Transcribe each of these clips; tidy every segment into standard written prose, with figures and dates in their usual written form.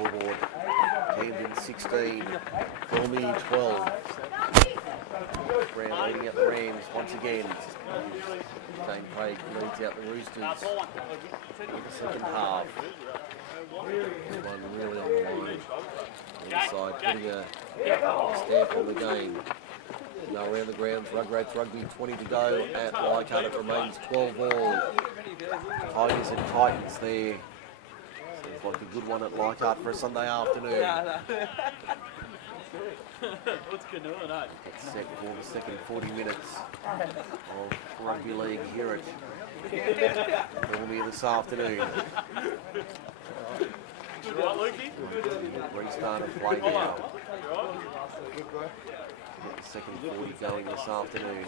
scoreboard. Camden 16, Thirlmere 12. Brown leading out the Rams once again. Dane Craig leads out the Roosters in the second half. This one really on the line. Inside, putting a stamp on the game. Now around the grounds, Rugrats Rugby 20 to go at Leichhardt. It remains 12 all. Tigers and Titans there. Seems like a good one at Leichhardt for a Sunday afternoon. It's set for the second 40 minutes of rugby league here at Thirlmere this afternoon. Restart of play now. Get the second 40 going this afternoon.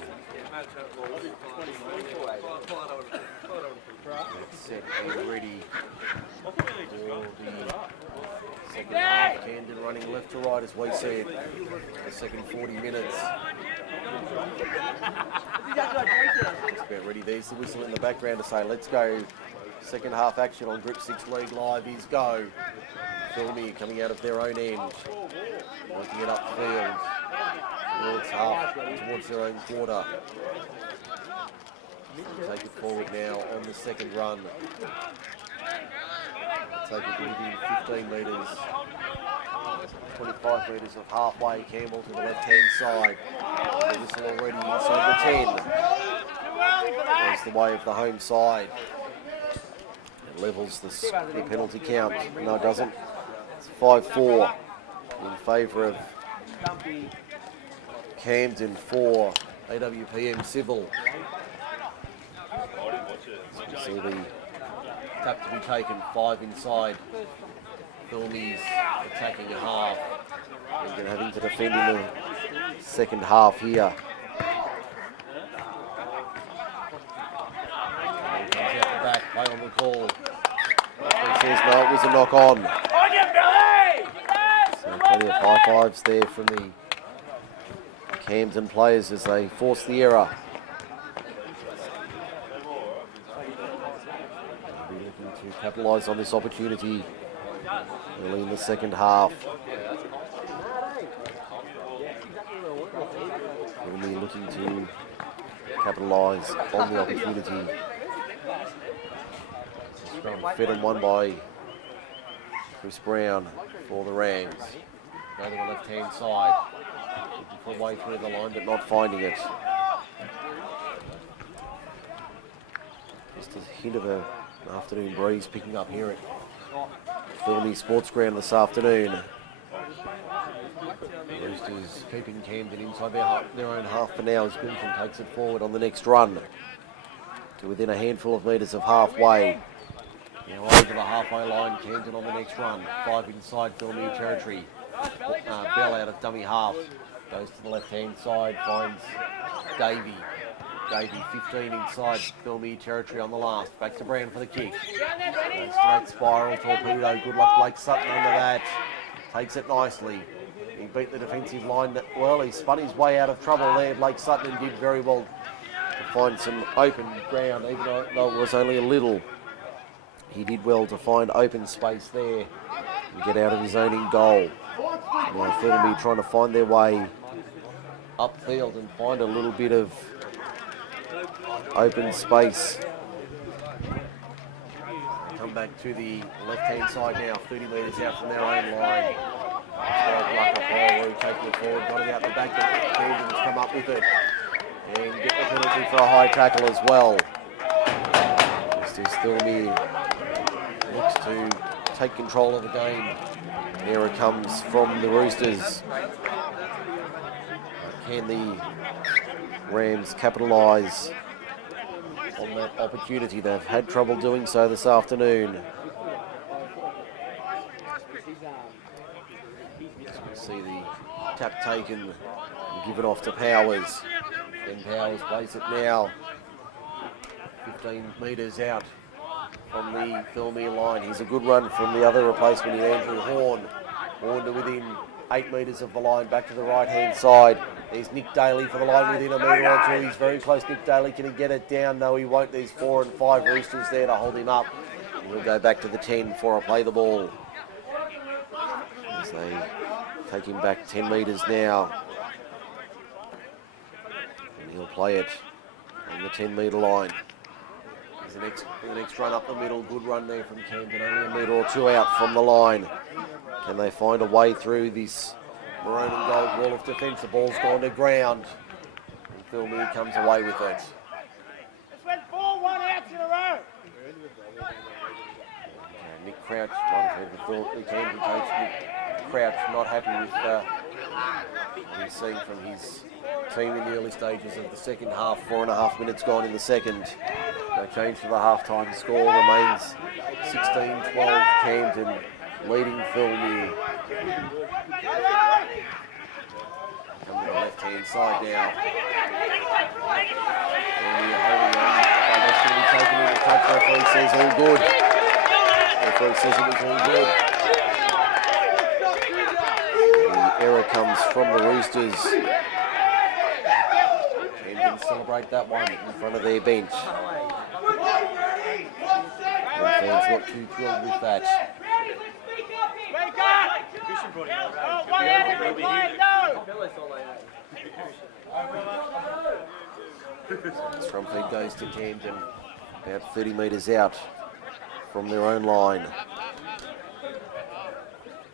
It's set and ready for the second half. Camden running left to right as we said. The second 40 minutes. It's about ready. There's the whistle in the background to say let's go. Second half action on Group 6 League Live is go. Thirlmere coming out of their own end. Working it upfield. Towards half, towards their own quarter. Take it forward now on the second run. Take it within 15 metres. 25 metres of halfway. Campbell to the left-hand side. The whistle already inside the 10. Goes the way of the home side. It levels the penalty count. No, it doesn't. It's 5-4 in favour of Camden for AWPM Civil. So you see the tap to be taken, 5 inside. Thirlmere's attacking a half. And having to defend in the second half here. And comes out the back, play on the call. He says no, it was a knock on. So plenty of high fives there from the Camden players as they force the error. They'll be looking to capitalise on this opportunity early in the second half. They'll be looking to capitalise on the opportunity. Fed and won by Chris Brown for the Rams. Go to the left-hand side. Looking for a way through the line, but not finding it. Just a hint of an afternoon breeze picking up here at Thirlmere Sports Ground this afternoon. The Roosters keeping Camden inside their own half for now as Grimson takes it forward on the next run to within a handful of metres of halfway. Now over the halfway line, Camden on the next run. 5 inside Thirlmere territory. Bell out of dummy half. Goes to the left-hand side, finds Davey. Davey 15 inside Thirlmere territory on the last. Back to Brown for the kick. Goes to that spiral torpedo. Good luck Blake Sutton under that. Takes it nicely. He beat the defensive line well. He spun his way out of trouble there. Blake Sutton did very well to find some open ground, even though it was only a little. He did well to find open space there and get out of his own in goal. Now Thirlmere trying to find their way upfield and find a little bit of open space. Come back to the left-hand side now, 30 metres out from their own line. Taking it forward, got it out the back, but Camden's come up with it and get the penalty for a high tackle as well. Just as Thirlmere looks to take control of the game. There it comes from the Roosters. Can the Rams capitalise on that opportunity? They've had trouble doing so this afternoon. As we see the tap taken and given off to Powers. Then Powers plays it now 15 metres out from the Thirlmere line. Here's a good run from the other replacement in Andrew Horn. Horn to within 8 metres of the line, back to the right-hand side. There's Nick Daly for the line within a metre or two. He's very close, Nick Daly. Can he get it down? No, he won't. There's 4 and 5 Roosters there to hold him up. We'll go back to the 10 for a play the ball. as they take him back 10 metres now. And he'll play it on the 10-metre line. There's the next run up the middle. Good run there from Camden. Only a metre or two out from the line. Can they find a way through this maroon and gold wall of defence? The ball's gone to ground. And Thirlmere comes away with it. This went 4-1 outs in a row. Nick Crouch, the Camden coach, Nick Crouch, not happy with what he's seen from his team in the early stages of the second half. 4.5 minutes gone in the second. No change to the half-time score. Remains 16-12. Camden leading Thirlmere. Come to the left-hand side now. Thirlmere holding on. That's going to be taken into touch. Referee says all good. Referee says it was all good. The error comes from the Roosters. Camden celebrate that one in front of their bench. And fans not too thrilled with that. Scrum feed goes to Camden, about 30 metres out from their own line.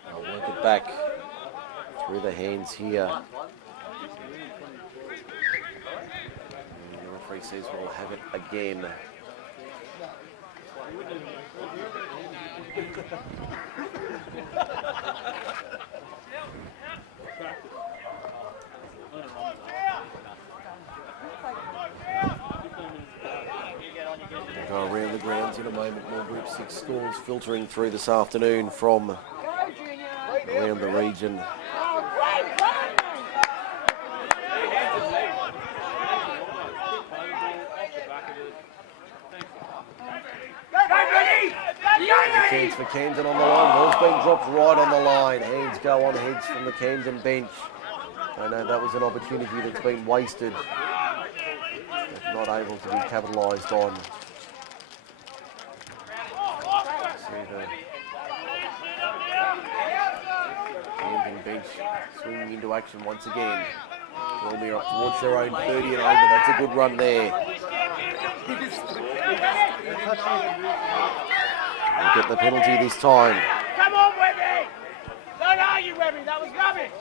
They'll work it back through the hands here. And the referee says we'll have it again. We'll go around the grounds in a moment. More Group 6 scores filtering through this afternoon from around the region. Chance for Camden on the line. Ball's been dropped right on the line. Hands go on heads from the Camden bench. I know that was an opportunity that's been wasted. Not able to be capitalised on. See the Camden bench swinging into action once again. Thirlmere up towards their own 30 and over. That's a good run there. We'll get the penalty this time. Come on, Webby! Don't argue, Webby. That was rubbish.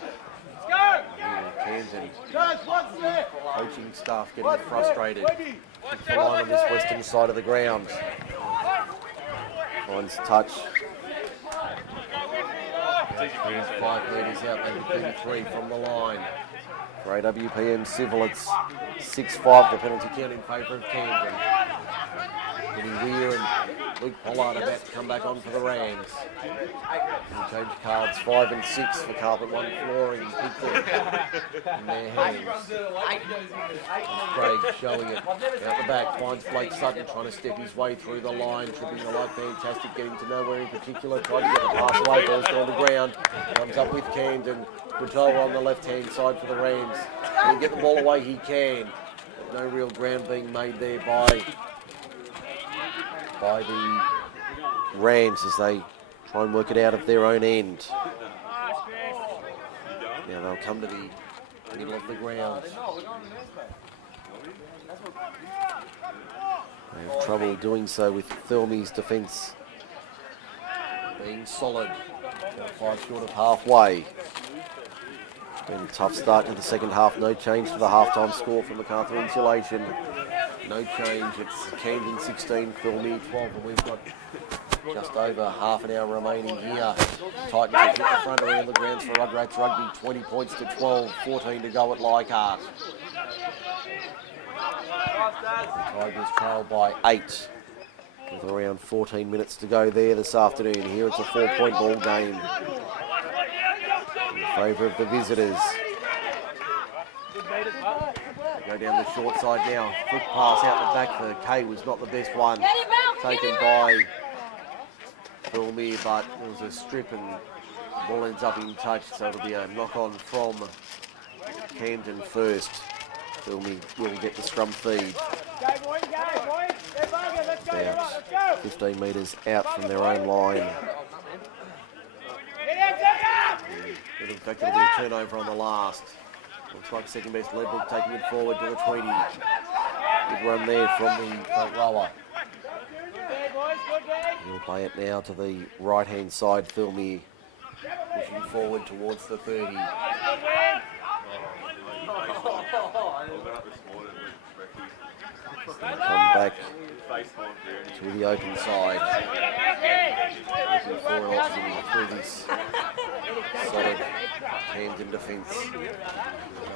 Let's go! Camden. Guys, what's there? Coaching staff getting frustrated. It's the line on this western side of the ground. Finds touch. 5 metres out, maybe 33 from the line. For AWPM Civil, it's 6-5, the penalty count in favour of Camden. Getting Weir and Luke Pollard about to come back on for the Rams. We'll change cards 5 and 6 for Carpet 1 flooring. Victor in their hands. Craig showing it out the back. Finds Blake Sutton trying to step his way through the line. Tripping the light, fantastic. Getting to nowhere in particular. Trying to get the pass away. Ball's gone to ground. Comes up with Camden. Controller on the left-hand side for the Rams. Can he get the ball away? He can. But no real ground being made there by the Rams as they try and work it out of their own end. Now they'll come to the middle of the ground. They have trouble doing so with Thirlmere's defence being solid. About 5 short of halfway. Been a tough start to the second half. No change to the half-time score from Macarthur Insulation. No change. It's Camden 16, Thirlmere 12, and we've got just over half an hour remaining here. Titans have hit the front around the grounds for Rugrats Rugby. 20 points to 12, 14 to go at Leichhardt. The Tigers trail by 8 with around 14 minutes to go there this afternoon. Here it's a 4-point ball game in favour of the visitors. Go down the short side now. Foot pass out the back for Kay was not the best one. Taken by Thirlmere, but it was a strip and the ball ends up in touch, so it'll be a knock-on from Camden first. Thirlmere will get the scrum feed. About 15 metres out from their own line. But in fact, it'll be a turnover on the last. Looks like second best Ledbrook taking it forward to the 20. Good run there from the front rower. He'll play it now to the right-hand side, Thirlmere. Pushing forward towards the 30. Come back to the open side. Looking for an option through this solid Camden defence.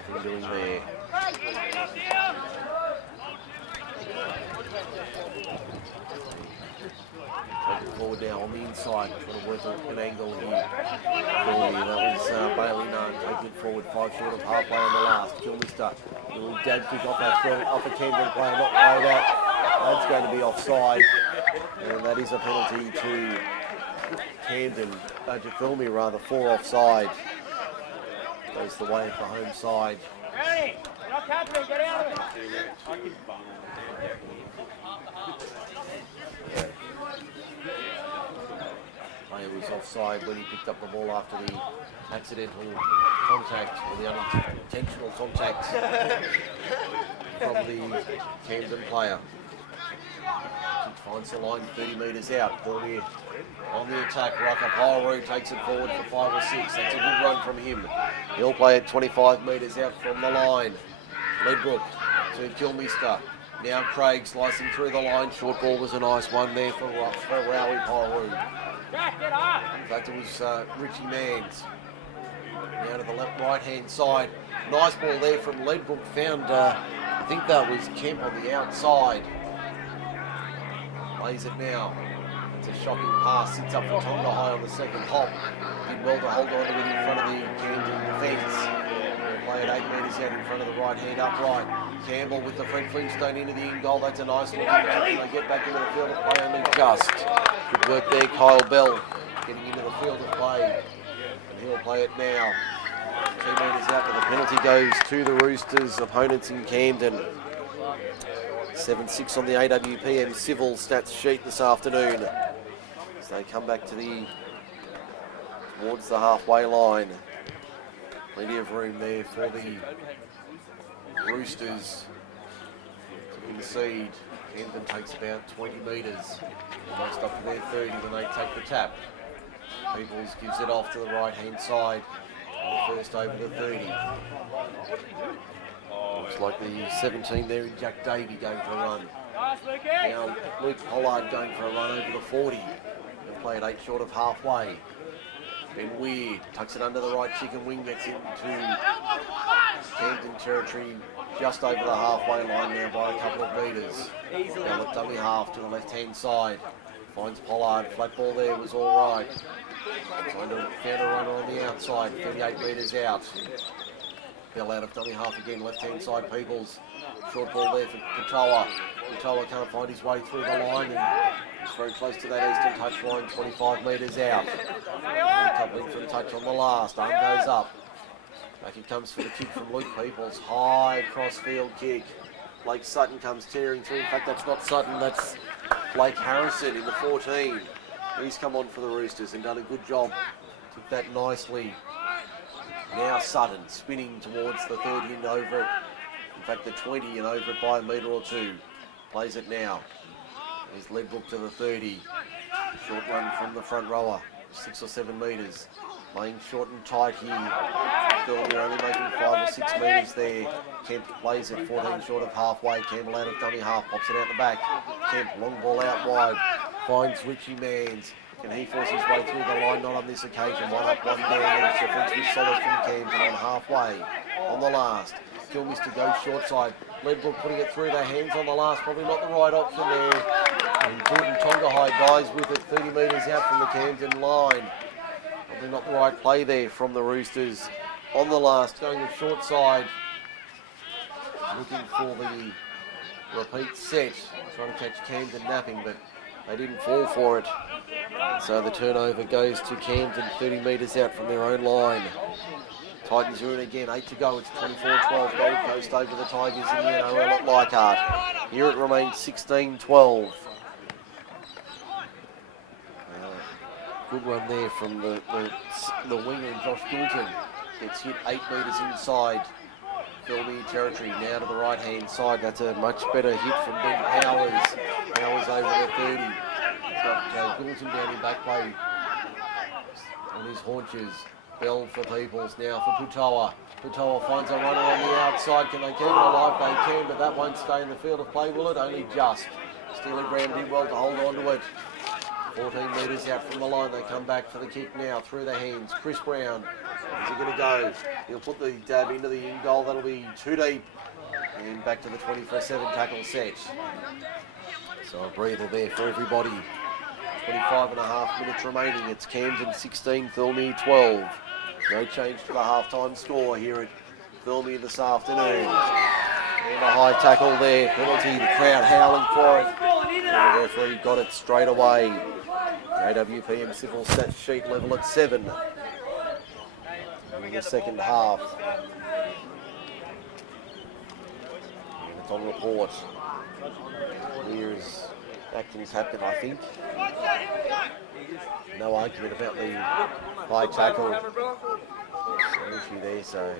Nothing doing there. Taking forward now on the inside, trying to work an angle here. That was Bailey Nunn taking it forward 5 short of halfway on the last. Kilmister, little dab kick off a Camden player, not play that. That's going to be offside, and that is a penalty to Camden, to Thirlmere rather, 4 offside. Goes the way of the home side. Ready? Not happening, get out of it. Player was offside when he picked up the ball after the accidental contact, or the unintentional contact from the Camden player. He finds the line 30 metres out. Thirlmere on the attack. Rucker Pyru takes it forward for 5 or 6. That's a good run from him. He'll play it 25 metres out from the line. Ledbrook to Kilmister. Now Craig slicing through the line. Short ball was a nice one there for Rowie Pyru. In fact, it was Richie Manns. Now to the right-hand side. Nice ball there from Ledbrook. Found, I think that was Kemp on the outside. Plays it now. It's a shocking pass. Sits up for Tonga High on the second hop. Did well to hold on to it in front of the Camden defence. Play it 8 metres out in front of the right-hand upright. Campbell with the Fred Flintstone into the in goal. That's a nice look. They get back into the field of play only just. Good work there, Kyle Bell getting into the field of play. And he'll play it now. 2 metres out, but the penalty goes to the Roosters, opponents in Camden. 7-6 on the AWPM civil stats sheet this afternoon. As they come back towards the halfway line. Plenty of room there for the Roosters to concede. Camden takes about 20 metres, almost up to their 30 when they take the tap. Peoples gives it off to the right-hand side. And the first over to 30. Looks like the 17 there in Jack Davey going for a run. Now Luke Pollard going for a run over the 40. They'll play it 8 short of halfway. Ben Weird tucks it under the right chicken wing, gets into Camden territory just over the halfway line now by a couple of metres. Now the dummy half to the left-hand side. Finds Pollard, flat ball there was all right. Found a runner on the outside, 38 metres out. Bell out of dummy half again, left-hand side Peoples. Short ball there for Katoa. Katoa can't find his way through the line and it's very close to that eastern touch line, 25 metres out. Coupling from touch on the last, arm goes up. Back it comes for the kick from Luke Peoples, high cross-field kick. Blake Sutton comes tearing through. In fact, that's not Sutton, that's Blake Harrison in the 14. He's come on for the Roosters and done a good job. Took that nicely. Now Sutton spinning towards the 30 and over it. In fact, the 20 and over it by a metre or 2. Plays it now. He's Ledbrook to the 30. Short run from the front rower. 6 or 7 metres. Playing short and tight here. Thirlmere only making 5 or 6 metres there. Kemp plays it 14 short of halfway. Campbell out of dummy half, pops it out the back. Kemp, long ball out wide. Finds Richie Manns. Can he force his way through the line? Not on this occasion. 1 up, 1 down. Defence was solid from Camden on halfway. On the last. Kilmister goes short side. Ledbrook putting it through their hands on the last. Probably not the right option there. And Jordan Tonga High dies with it 30 metres out from the Camden line. Probably not the right play there from the Roosters. On the last, going to short side. Looking for the repeat set. Trying to catch Camden napping, but they didn't fall for it. So the turnover goes to Camden 30 metres out from their own line. Titans are in again, 8 to go. It's 24-12. Gold Coast over the Tigers in the NRL at Leichhardt. Here it remains 16-12. Good run there from the winger, Josh Goulton. Gets hit 8 metres inside Thirlmere territory. Now to the right-hand side. That's a much better hit from Ben Powers. Powers over the 30. Got Goulton down in back play on his haunches. Bell for Peoples now for Putoa. Putoa finds a runner on the outside. Can they keep it alive? They can, but that won't stay in the field of play, will it? Only just. Steely Brown did well to hold on to it. 14 metres out from the line. They come back for the kick now through the hands. Chris Brown. Is he going to go? He'll put the dab into the in goal. That'll be too deep. And back to the 24/7 tackle set. So a breather there for everybody. 25.5 minutes remaining. It's Camden 16, Thirlmere 12. No change to the half-time score here at Thirlmere this afternoon. And a high tackle there. Penalty. The crowd howling for it. And the referee got it straight away. AWPM civil stats sheet level at 7. In the second half. And it's on report. Here is acting captain, I think. No argument about the high tackle. No issue there, so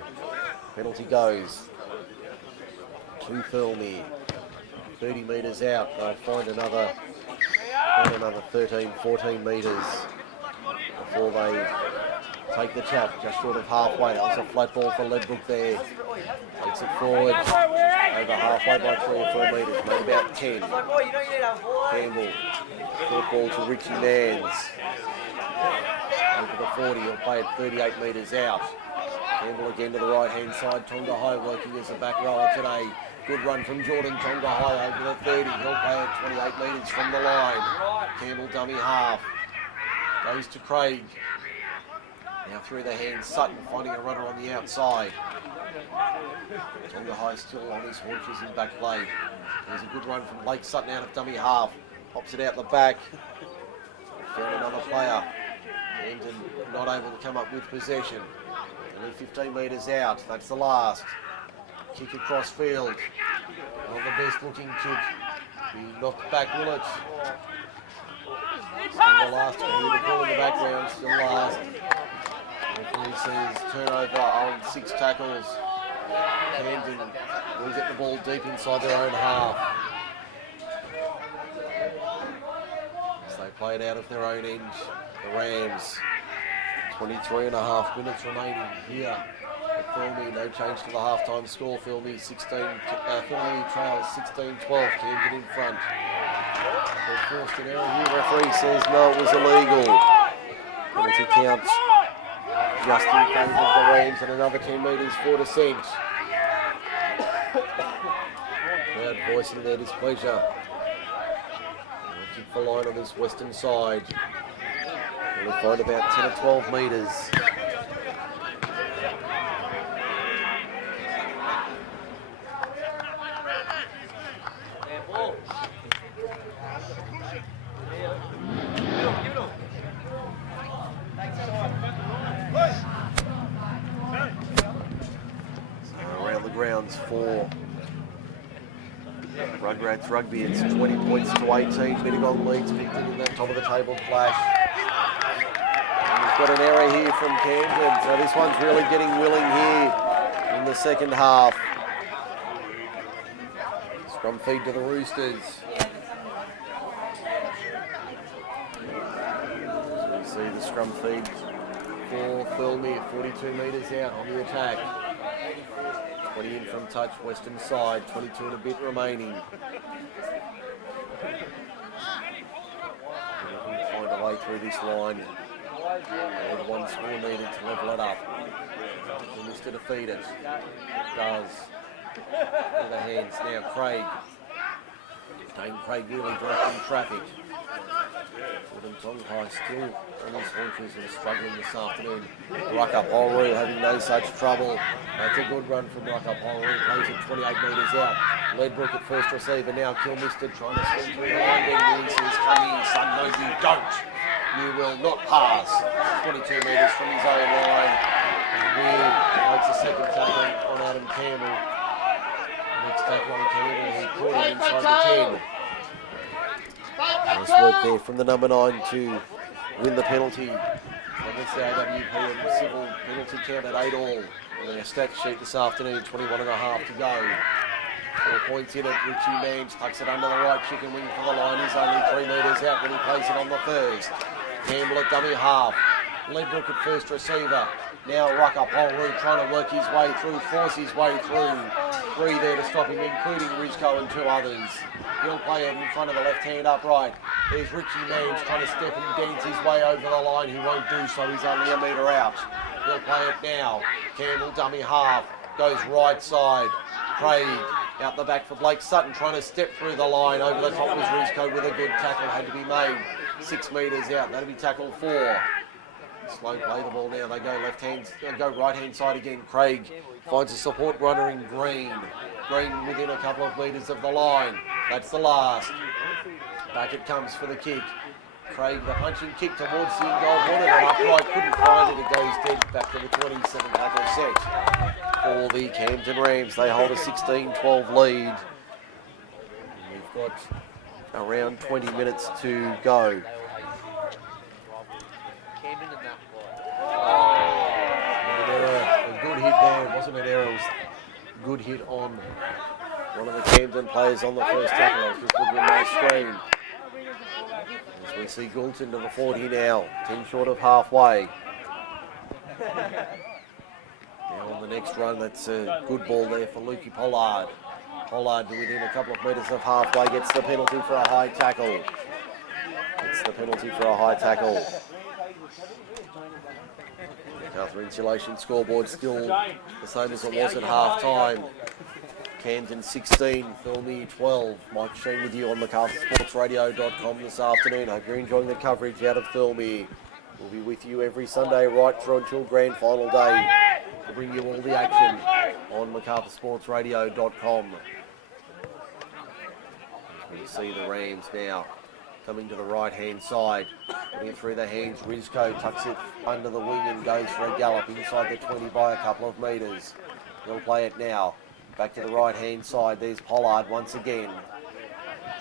penalty goes to Thirlmere. 30 metres out. They'll find another 13, 14 metres before they take the tap just short of halfway. That was a flat ball for Ledbrook there. Takes it forward over halfway by 3 or 4 metres, made about 10. Campbell, short ball to Richie Mans. Over the 40, he'll play it 38 metres out. Campbell again to the right-hand side. Tonga High working as a back rower today. Good run from Jordan. Tonga High over the 30. He'll play it 28 metres from the line. Campbell dummy half. Goes to Craig. Now through the hands, Sutton finding a runner on the outside. Tonga High still on his haunches in back play. There's a good run from Blake Sutton out of dummy half. Pops it out the back. Found another player. Camden not able to come up with possession. Only 15 metres out. That's the last. Kick across field. Not the best looking kick. Be knocked back, will it? Still the last. Can hear the call in the background. Still last. Referee says turnover on 6 tackles. Camden will get the ball deep inside their own half. As they play it out of their own end, the Rams. 23.5 minutes remaining here at Thirlmere. No change to the halftime score. Thirlmere trails 16-12. Camden in front. They forced an error here. Referee says no, it was illegal. Penalty counts just in favour of the Rams and another 10 metres for descent. Loud voicing their displeasure. Looking for line on this western side. We'll find about 10 or 12 metres. Around the grounds for Rugrats Rugby. It's 20 points to 18. Mittagong leads Picton in that top of the table clash. And we've got an error here from Camden, so this one's really getting willing here in the second half. Scrum feed to the Roosters. So you see the scrum feed for Thirlmere, 42 metres out on the attack. 20 in from touch, western side, 22 and a bit remaining. Find a way through this line. And one score needed to level it up. And he's to defeat it. Does. With the hands now, Craig. Dane Craig really directing traffic. Jordan Tongai still on his haunches and struggling this afternoon. Ruckup Holroo having no such trouble. That's a good run from Ruckup Holroo. Plays it 28 metres out. Ledbrook at first receiver. Now Kilmister trying to swing through the line. Then he says, come in, son. No, you don't. You will not pass. 22 metres from his own line. Weir makes a second tackle on Adam Campbell. Next tackle on Campbell. He caught him inside the 10. Nice work there from the number 9 to win the penalty. Against the AWP and civil penalty count at 8-all. On their stat sheet this afternoon, 21.5 to go. 4 points in it. Richie Mange tucks it under the right chicken wing for the line. He's only 3 metres out when he plays it on the first. Campbell at dummy half. Ledbrook at first receiver. Now Rucker Polru trying to work his way through, force his way through. 3 there to stop him, including Rizko and 2 others. He'll play it in front of the left-hand upright. There's Richie Mange trying to step and dance his way over the line. He won't do so. He's only a metre out. He'll play it now. Campbell dummy half. Goes right side. Craig out the back for Blake Sutton trying to step through the line. Over the top was Rizko with a good tackle. Had to be made. 6 metres out. That'll be tackle 4. Slow play the ball now. They go right hand side again. Craig finds a support runner in Green. Green within a couple of metres of the line. That's the last. Back it comes for the kick. Craig, the punching kick towards the goal. Wanted it upright, couldn't find it. It goes dead back to the 27 tackle set for the Camden Rams. They hold a 16-12 lead. And we've got around 20 minutes to go. A good hit there. It wasn't an error. It was a good hit on one of the Camden players on the first tackle. I was just looking at my screen. As we see Goulton to the 40 now. 10 short of halfway. Now on the next run, that's a good ball there for Lukey Pollard. Pollard within a couple of metres of halfway gets the penalty for a high tackle. Gets the penalty for a high tackle. Macarthur Insulation scoreboard still the same as it was at half-time. Camden 16, Thirlmere 12. Mike Shean with you on MacarthurSportsRadio.com this afternoon. Hope you're enjoying the coverage out of Thirlmere. We'll be with you every Sunday right through until grand final day to bring you all the action on MacarthurSportsRadio.com. You see the Rams now coming to the right-hand side, putting it through the hands. Rizko tucks it under the wing and goes for a gallop inside the 20 by a couple of metres. He'll play it now. Back to the right-hand side. There's Pollard once again.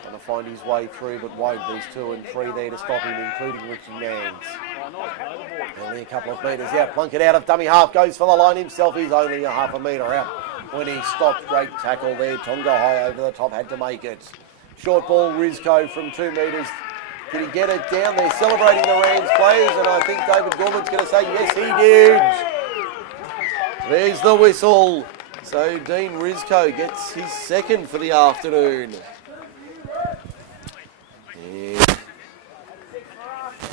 Trying to find his way through, but won't. There's 2 and 3 there to stop him, including Richie Mans. Only a couple of metres out. Plunkett out of dummy half. Goes for the line himself. He's only a half a metre out when he stopped. Great tackle there. Tonga high over the top. Had to make it. Short ball, Rizko from 2 metres. Did he get it down? They're celebrating the Rams players, and I think David Gorman's going to say, yes, he did. There's the whistle. So Dean Rizko gets his second for the afternoon. And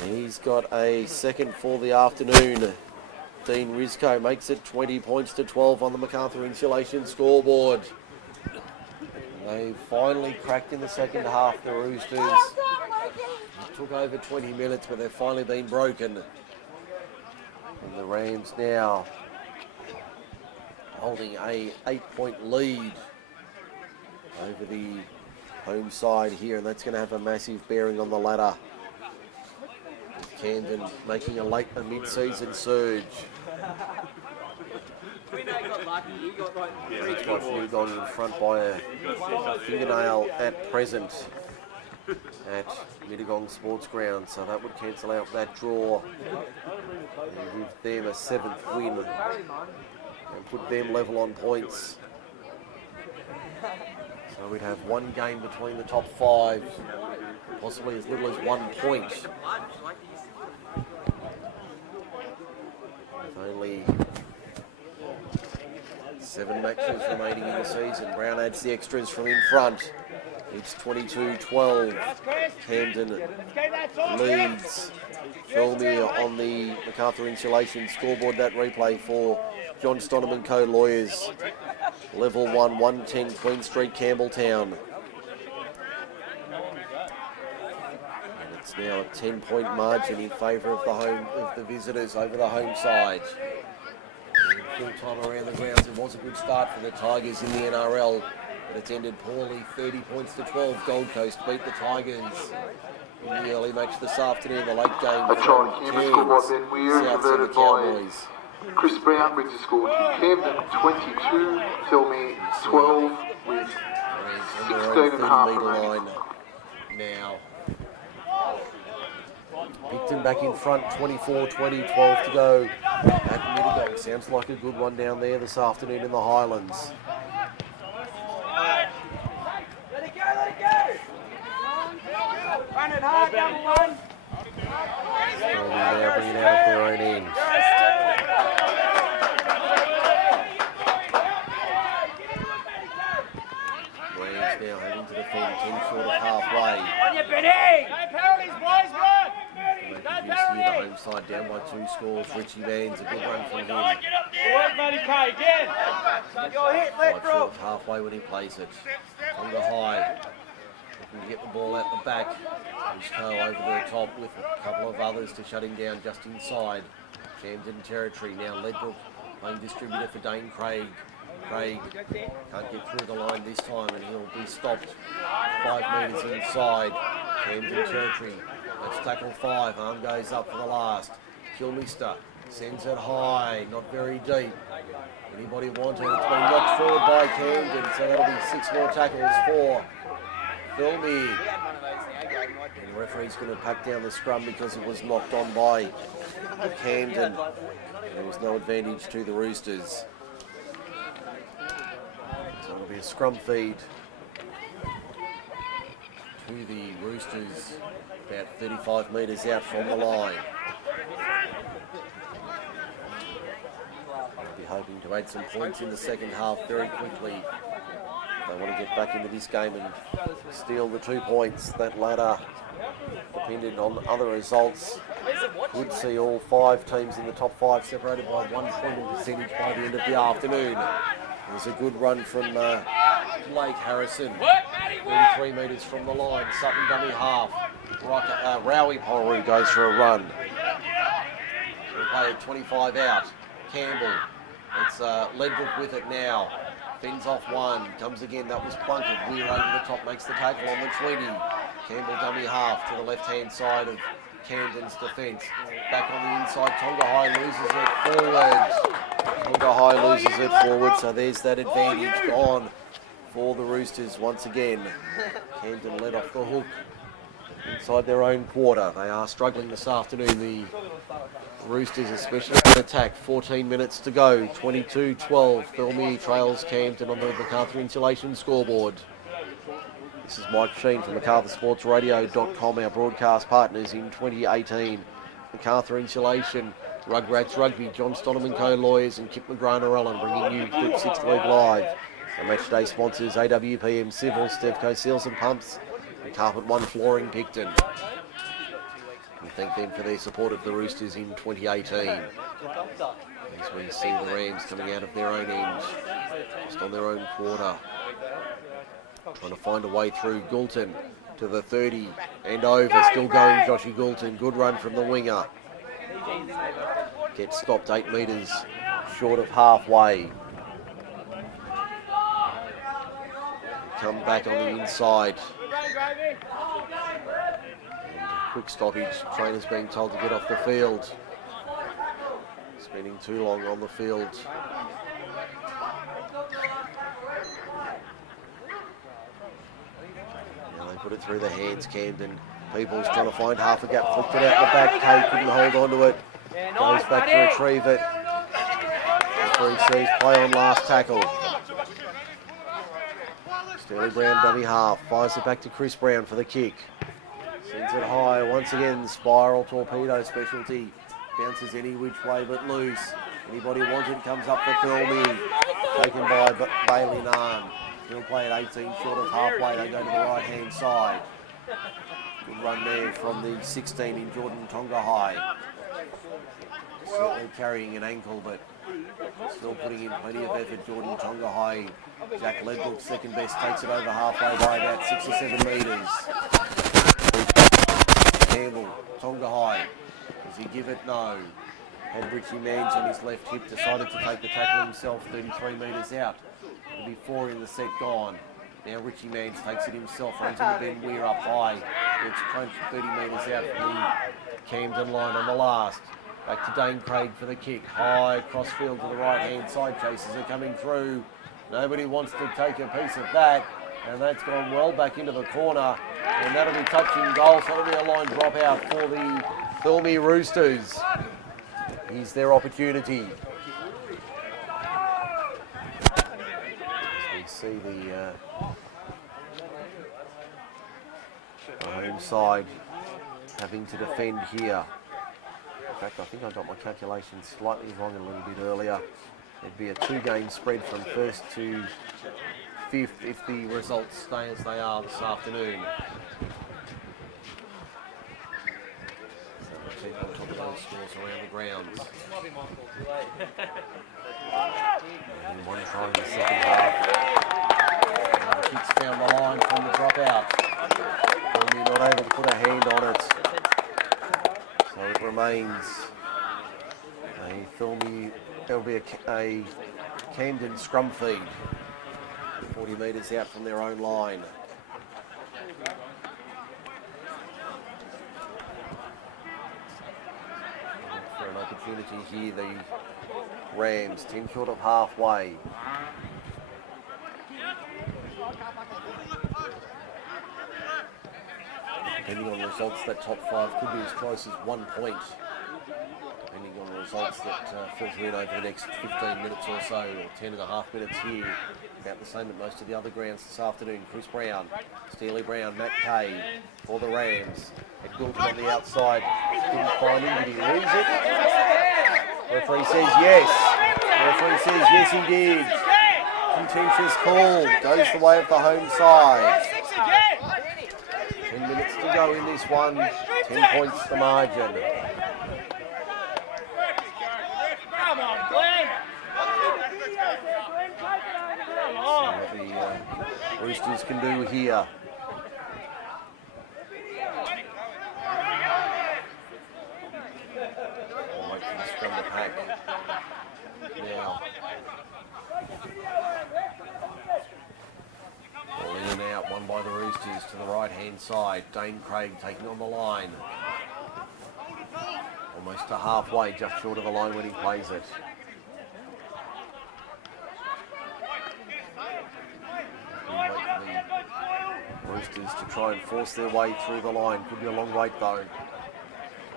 he's got a second for the afternoon. Dean Rizko makes it 20 points to 12 on the Macarthur Insulation scoreboard. They finally cracked in the second half, the Roosters. It took over 20 minutes, but they've finally been broken. And the Rams now holding a 8-point lead over the home side here, and that's going to have a massive bearing on the ladder. With Camden making a mid-season surge. That's got Newgong in front by a fingernail at present at Mittagong Sports Ground, so that would cancel out that draw and give them a 7th win and put them level on points. So we'd have one game between the top 5, possibly as little as 1 point. With only 7 matches remaining in the season. Brown adds the extras from in front. It's 22-12. Camden leads Thirlmere on the Macarthur Insulation scoreboard. That replay for John Stonham & Co. Lawyers. Level 1, 110 Queen Street, Campbelltown. And it's now a 10-point margin in favour of the visitors over the home side. Full time around the grounds. It was a good start for the Tigers in the NRL, but it's ended poorly. 30 points to 12. Gold Coast beat the Tigers in the early match this afternoon. The late game from Cairns, South Centre Cowboys. Chris Brown brings the score to Camden 22, Thirlmere 12 with 16 and a half remaining. Line now. Picton back in front, 24-20, 12 to go. At Middleton. Sounds like a good one down there this afternoon in the Highlands. Let it go! Run it hard, number one. They'll now bring it out of their own end. Rams now heading to defend 10 short of halfway. On your Benny! No penalties, boys, run! Making use here, the home side down by 2 scores. Richie Vans, a good run from him. Good work, Matty K, again! You're hit, let 5 short drop! of halfway when he plays it. Tonga high. Looking to get the ball out the back. His toe over the top with a couple of others to shut him down just inside. Camden territory now. Ledbrook playing distributor for Dane Craig. Craig can't get through the line this time and he'll be stopped 5 metres inside. Camden territory. Let's tackle 5. Arm goes up for the last. Kilmister sends it high, not very deep. Anybody want it? It's been knocked forward by Camden, so that'll be 6 more tackles for Thirlmere. And the referee's going to pack down the scrum because it was knocked on by Camden. There was no advantage to the Roosters. So it'll be a scrum feed to the Roosters about 35 metres out from the line. They'll be hoping to add some points in the second half very quickly. They want to get back into this game and steal the 2 points. That ladder, depending on other results, could see all 5 teams in the top 5 separated by 1 point in percentage by the end of the afternoon. It was a good run from Blake Harrison, 33 metres from the line. Sutton dummy half. Rowie Porroo goes for a run. We'll play at 25 out. Campbell. It's Ledbrook with it now. Fends off 1. Comes again. That was Plunkett. Weir over the top. Makes the tackle on the 20. Campbell dummy half to the left-hand side of Camden's defence. Back on the inside. Tonga High loses it forward. Tonga High loses it forward. So there's that advantage gone for the Roosters once again. Camden led off the hook inside their own quarter. They are struggling this afternoon. The Roosters, especially in attack. 14 minutes to go. 22-12. Thirlmere trails Camden on the Macarthur Insulation scoreboard. This is Mike Shean from MacArthurSportsRadio.com, our broadcast partners in 2018. Macarthur Insulation, Rugrats Rugby, John Stonham & Co Lawyers and Kip McGrath Ellen bringing you Group 6 League Live. Our matchday sponsors AWPM Civil, Stevco Seals and Pumps, and Carpet One Flooring Picton. We thank them for their support of the Roosters in 2018. As we see the Rams coming out of their own end, just on their own quarter. Trying to find a way through. Goulton to the 30 and over. Still going Joshy Goulton. Good run from the winger. Gets stopped 8 metres short of halfway. Come back on the inside. Quick stoppage. Trainers being told to get off the field. Spending too long on the field. Now they put it through the hands. Camden. People's trying to find half a gap. Flicked it out the back. Kay couldn't hold on to it. Goes back to retrieve it. Referee sees play on last tackle. Sterling Brown dummy half. Fires it back to Chris Brown for the kick. Sends it high. Once again, spiral torpedo specialty. Bounces any which way but loose. Anybody want it comes up for Thirlmere. Taken by Bailey Narn. He'll play at 18 short of halfway. They go to the right hand side. Good run there from the 16 in Jordan Tonga High. Certainly carrying an ankle, but still putting in plenty of effort. Jordan Tonga High. Jack Ledbrook, second best, takes it over halfway by about 6 or 7 metres. Campbell, Tonga High. Does he give it? No. Had Richie Mans on his left hip, decided to take the tackle himself 33 metres out. It'll be 4 in the set gone. Now Richie Mans takes it himself, runs into Ben Weir up high. Gets crunched 30 metres out from the Camden line on the last. Back to Dane Craig for the kick. High crossfield to the right hand side. Chasers are coming through. Nobody wants to take a piece of that. And that's gone well back into the corner. And that'll be touching goal. So that'll be a line drop out for the Thirlmere Roosters. Here's their opportunity. As we see the home side having to defend here. In fact, I think I got my calculations slightly wrong a little bit earlier. There'd be a 2-game spread from first to fifth if the results stay as they are this afternoon. So we'll keep on top of those scores around the grounds. And one try in the second half. The kicks down the line from the dropout. Thirlmere not able to put a hand on it. So it remains a Thirlmere, there'll be a Camden scrum feed. 40 metres out from their own line. For an opportunity here, the Rams, 10 short of halfway. Depending on the results, that top 5 could be as close as 1 point. Depending on the results that filter in over the next 15 minutes or so, or 10 and a half minutes here. About the same at most of the other grounds this afternoon. Chris Brown, Steely Brown, Matt Kay for the Rams. Ed Goulton on the outside. Didn't find him. Did he lose it? Referee says yes. Referee says yes he did. Contentious call. Goes the way of the home side. 10 minutes to go in this one. 10 points the margin. Come on, Glenn. See what the Roosters can do here. I'll wait for the scrum to pack. Now. Ball in and out, one by the Roosters to the right-hand side. Dane Craig taking on the line. Almost to halfway, just short of the line when he plays it. Roosters to try and force their way through the line. Could be a long wait though.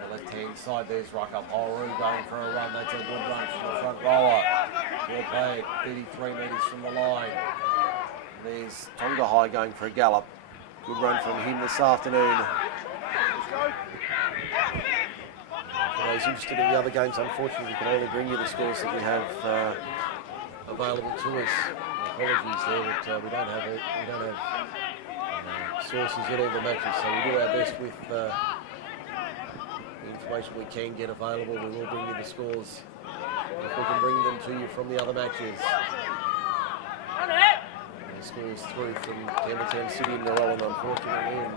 The left-hand side, there's Rucker Polru going for a run. That's a good run from the front rower. Well played, 33 metres from the line. And there's Tonga High going for a gallop. Good run from him this afternoon. For those interested in the other games, unfortunately we can only bring you the scores that we have available to us. Apologies there, but we don't have sources at all the matches, so we do our best with the information we can get available. We will bring you the scores if we can bring them to you from the other matches. The scores through from Camden City and Narellan, unfortunately, and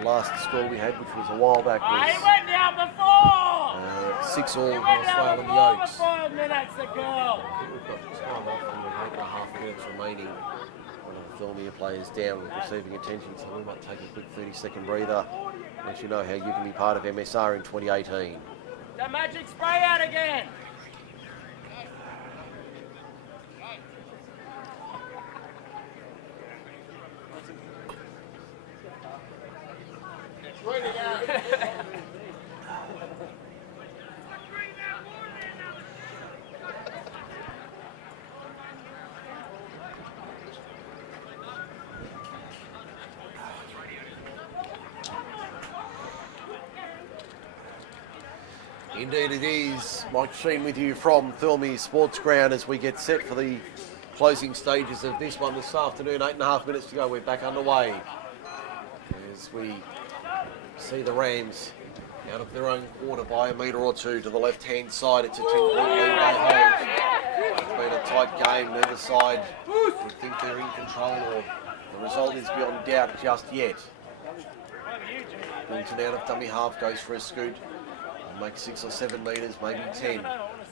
the last score we had, which was a while back, was 6-all Northvale and the Oaks. 5 minutes to go. I think we've got time off and we've got 8.5 minutes remaining. One of the Thirlmere players down with receiving attention, so we might take a quick 30-second breather. Let you know how you can be part of MSR in 2018. The magic spray out again. Indeed it is. Mike Shean with you from Thirlmere Sports Ground as we get set for the closing stages of this one this afternoon. 8.5 minutes to go. We're back underway as we see the Rams out of their own quarter by a metre or two to the left-hand side. It's a 10-point lead by Holt. It's been a tight game. Neither side would think they're in control, or the result is beyond doubt just yet. Goulton out of dummy half goes for a scoot. Makes 6 or 7 metres, maybe 10.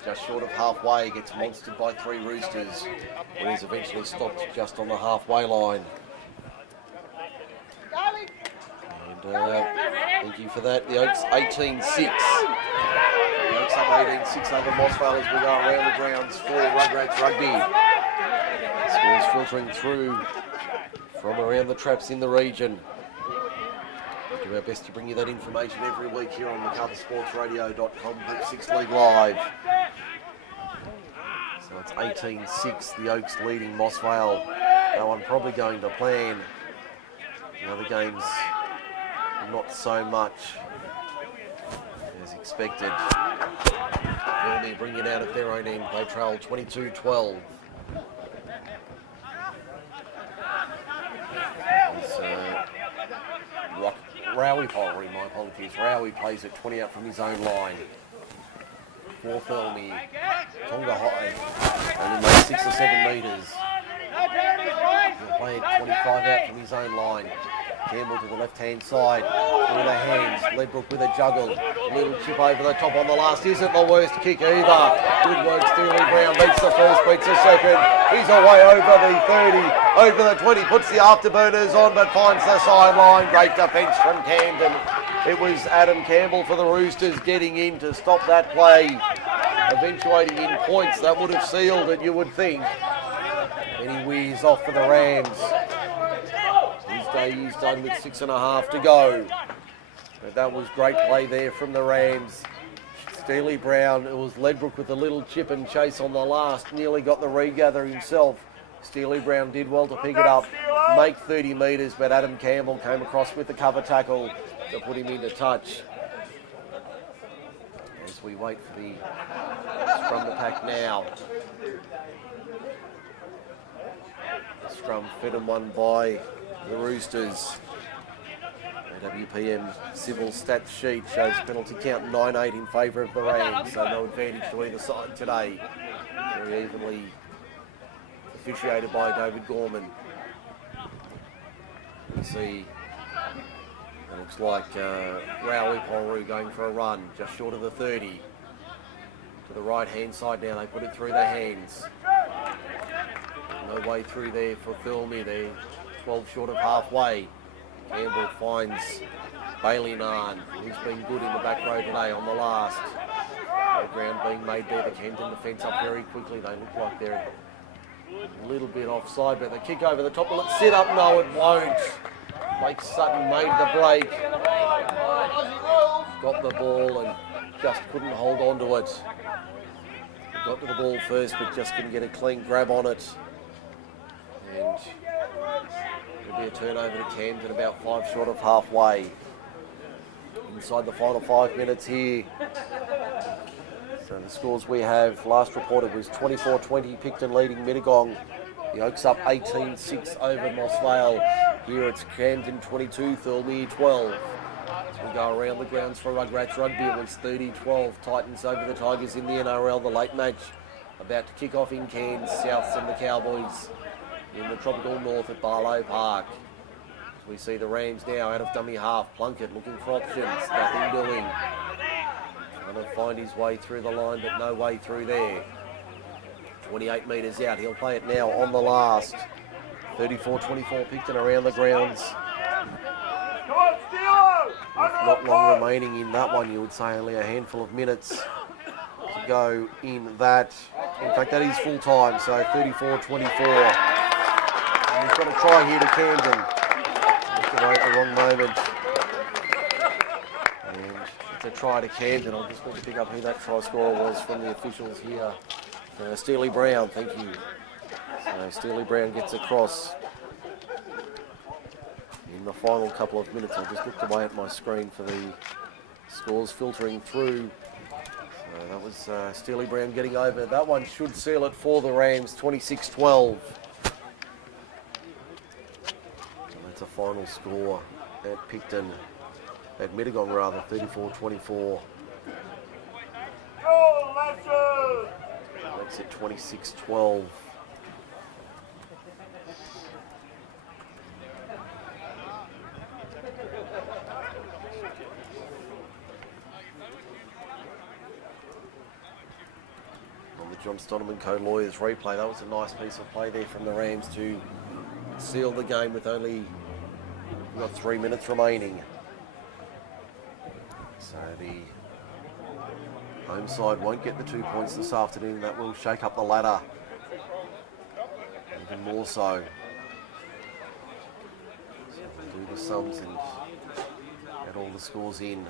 Just short of halfway, gets monstered by 3 Roosters. But he's eventually stopped just on the halfway line. And thank you for that. The Oaks 18-6. The Oaks up 18-6 over Mossvale as we go around the grounds for Rugrats Rugby. Scores filtering through from around the traps in the region. Do our best to bring you that information every week here on MacarthurSportsRadio.com, Group 6 League Live. So it's 18-6, the Oaks leading Mossvale. That one probably going to plan. The other games, not so much as expected. They'll bring it out at their own end. They trail 22-12. Rowie, my apologies. Rowie plays it 20 out from his own line. For Thirlmere. Tonga high. Only made 6 or 7 metres. He'll play it 25 out from his own line. Campbell to the left-hand side. Through the hands. Ledbrook with a juggle. Little chip over the top on the last. Isn't the worst kick either. Good work, Steely Brown. Beats the first, beats the second. He's away over the 30. Over the 20. Puts the afterburners on but finds the sideline. Great defence from Camden. It was Adam Campbell for the Roosters getting in to stop that play. Eventuating in points. That would have sealed it, you would think. And he wears off for the Rams. His day is done with 6.5 to go. But that was great play there from the Rams. Steely Brown, it was Ledbrook with a little chip and chase on the last. Nearly got the regather himself. Steely Brown did well to pick it up, make 30 metres, but Adam Campbell came across with the cover tackle to put him into touch. As we wait for the scrum to pack now. Scrum fed and won by the Roosters. The WPM civil stats sheet shows penalty count 9-8 in favour of the Rams, so no advantage to either side today. Very evenly officiated by David Gorman. You see, it looks like Rowley Polru going for a run, just short of the 30. To the right-hand side now, they put it through their hands. No way through there for Thirlmere. They're 12 short of halfway. Campbell finds Bailey Narn, who's been good in the back row today on the last. No ground being made there. The Camden defence up very quickly. They look like they're a little bit offside, but the kick over the top. Will it sit up? No, it won't. Blake Sutton made the break. Got the ball and just couldn't hold on to it. Got to the ball first, but just couldn't get a clean grab on it. And it'll be a turnover to Camden about 5 short of halfway. Inside the final 5 minutes here. So the scores we have last reported was 24-20, Picton leading Mittagong. The Oaks up 18-6 over Mossvale. Here it's Camden 22, Thirlmere 12. As we go around the grounds for Rugrats Rugby, it was 30-12. Titans over the Tigers in the NRL. The late match about to kick off in Cairns. Souths and the Cowboys in the tropical north at Barlow Park. As we see the Rams now out of dummy half. Plunkett looking for options, nothing doing. Trying to find his way through the line, but no way through there. 28 metres out, he'll play it now on the last. 34-24 Picton around the grounds. With not long remaining in that one, you would say only a handful of minutes to go in that. In fact, that is full time, so 34-24. And he's got a try here to Camden. Just away at the wrong moment. And it's a try to Camden. I'll just need to pick up who that try scorer was from the officials here. Steely Brown, thank you. So Steely Brown gets across. In the final couple of minutes, I just looked away at my screen for the scores filtering through. So that was Steely Brown getting over. That one should seal it for the Rams, 26-12. And that's a final score at Picton, at Mittagong rather, 34-24. Makes it 26-12. On the John Stoneman Co Lawyers replay, that was a nice piece of play there from the Rams to seal the game with only 3 minutes remaining. So the home side won't get the 2 points this afternoon. That will shake up the ladder even more so. So we'll do the sums and Get all the scores in.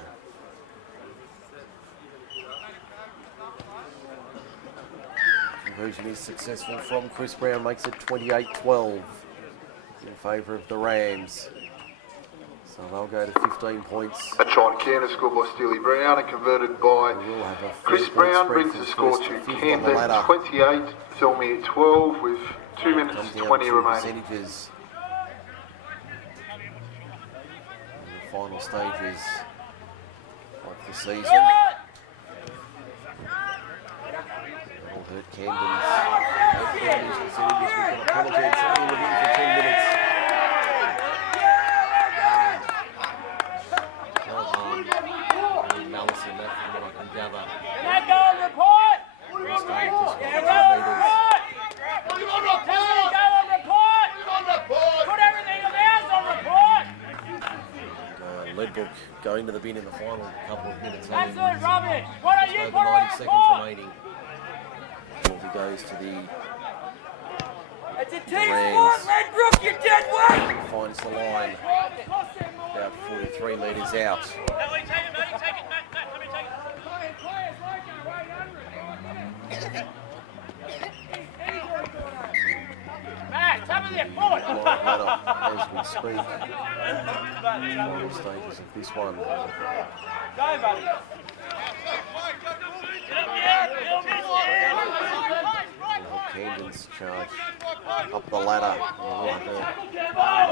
Conversion is successful from Chris Brown, makes it 28-12 in favour of the Rams. So they'll go to 15 points. A try to Camden scored by Steely Brown and converted by Chris Brown brings the score to Camden 28, Thirlmere 12 with 2 minutes 20 remaining. Percentages. In the final stages of the season. That'll hurt Camden's percentages. We've got a penalty and something within for 10 minutes. Leadbrook going to the bin in the final couple of minutes. Absolute rubbish. What are you over putting 90 seconds remaining. Penalty goes to the It's a team sport, Leadbrook, you dead weight. Finds the line about 43 metres out. As we speak, final stages of this one. Go, buddy. Camden's charge up the ladder. We'll have a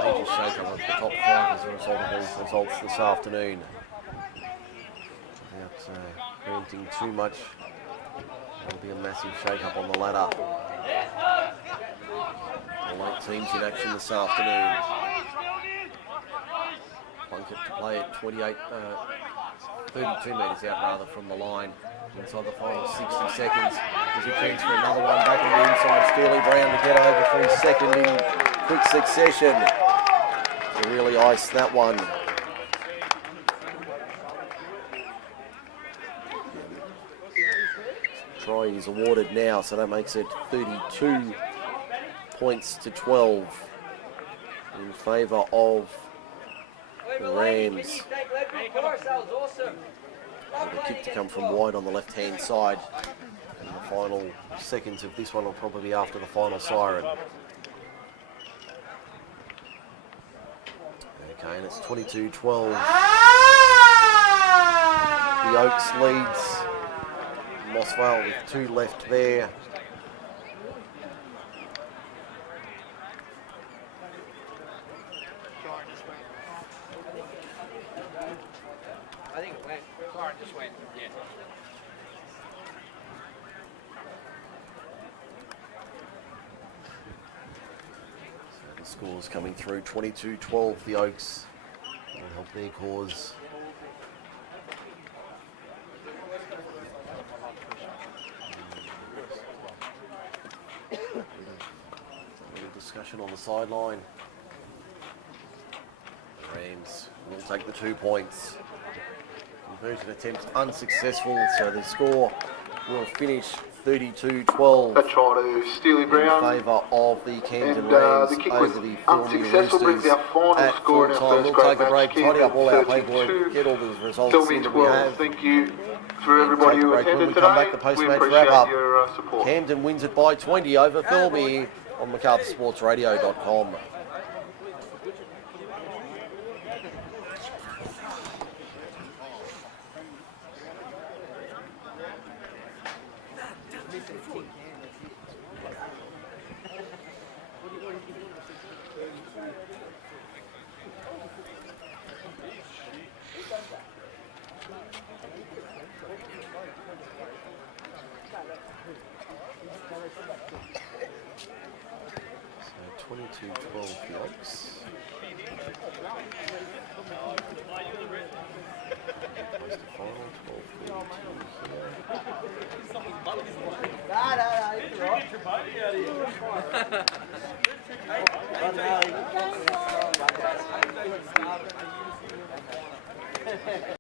major shake-up of the top five as a result of these results this afternoon. Without preempting too much, there'll be a massive shake-up on the ladder. The late teams in action this afternoon. Plunkett to play at 32 metres out rather from the line. Inside the final 60 seconds. There's a chance for another one back on the inside. Steely Brown to get over for his second in quick succession. To really ice that one. Try is awarded now, so that makes it 32 points to 12 in favour of the Rams. With a kick to come from wide on the left-hand side. And the final seconds of this one will probably be after the final siren. Okay, and it's 22-12. The Oaks leads. Mossvale with 2 left there. I think it went. Sorry, it just went. Yeah. So the scores coming through. 22-12, the Oaks will help their cause. A little discussion on the sideline. Rams will take the 2 points. Conversion attempt unsuccessful, so the score will finish 32-12 A try to Steely Brown. in favour of the Camden And Rams the kick over was the Thirlmere unsuccessful, brings Roosters our final at score in our full time. first We'll grade take a break, match. tidy up all our Camden paperwork, 32, get all those results Thirlmere in that we 12. have. Thank you for everybody Take a who break. When attended we today. come back, the We post-match appreciate wrap-up. your support. Camden wins it by 20 over Thirlmere on MacarthurSportsRadio.com. So 22-12 the Oaks. Close to final, 12-32 here.